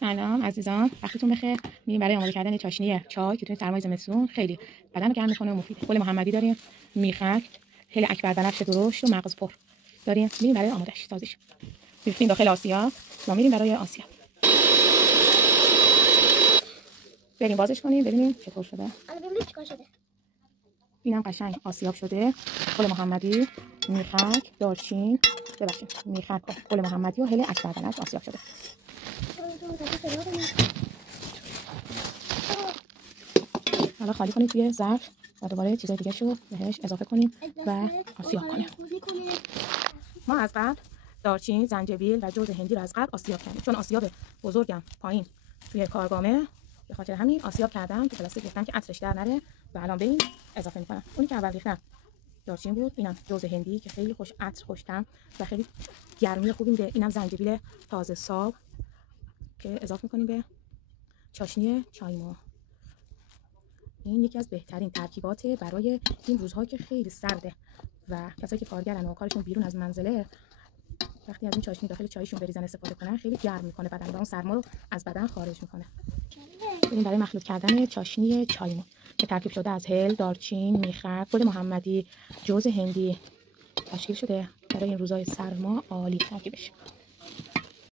سلام عزیزان، وقتتون بخیر. میریم برای آماده کردن چاشنی چای که توی سرمای زمستون خیلی بدن رو گرم میکنه و مفیده. گل محمدی داریم، میخک، هل اکبر بنفش درشت و مغز پر داریم. میریم برای آمادهش سازیش. ریختیم داخل آسیا و میریم برای آسیا. بریم بازش کنیم ببینیم چطور شده. ببینیم چیکار شده. اینم قشنگ آسیاب شده. گل محمدی، میخک، دارچین، ببخشید میخک، گل محمدی و هل اکبر بنفش آسیاب شده. حالا خالی کنیم توی ظرف و دوباره چیزای دیگه شو بهش اضافه کنیم و آسیاب کنیم. ما از قبل دارچین، زنجبیل و جوز هندی رو از قبل آسیاب کردیم، چون آسیاب بزرگم پایین توی کارگامه، به خاطر همین آسیاب کردم تو پلاستیک ریختم که عطرش در نره و الان به این اضافه میکنم. اونی که اول ریختم دارچین بود، اینم جوز هندی که خیلی خوش عطر، خوش طعم و خیلی گرمی خوبی میده. اینم زنجبیل تازه ساب که اضافه میکنیم به چاشنی چای ما. این یکی از بهترین ترکیبات برای این روزها که خیلی سرده و کسایی که کارگرن و کارشون بیرون از منزله، وقتی از این چاشنی داخل چایشون بریزن استفاده کنن خیلی گرم میکنه بدن و اون سرما رو از بدن خارج میکنه. بریم برای مخلوط کردن چاشنی چایمون که ترکیب شده از هل، دارچین، میخک، گل محمدی، جوز هندی تشکیل شده. برای این روزهای سرما عالی ترکیبش.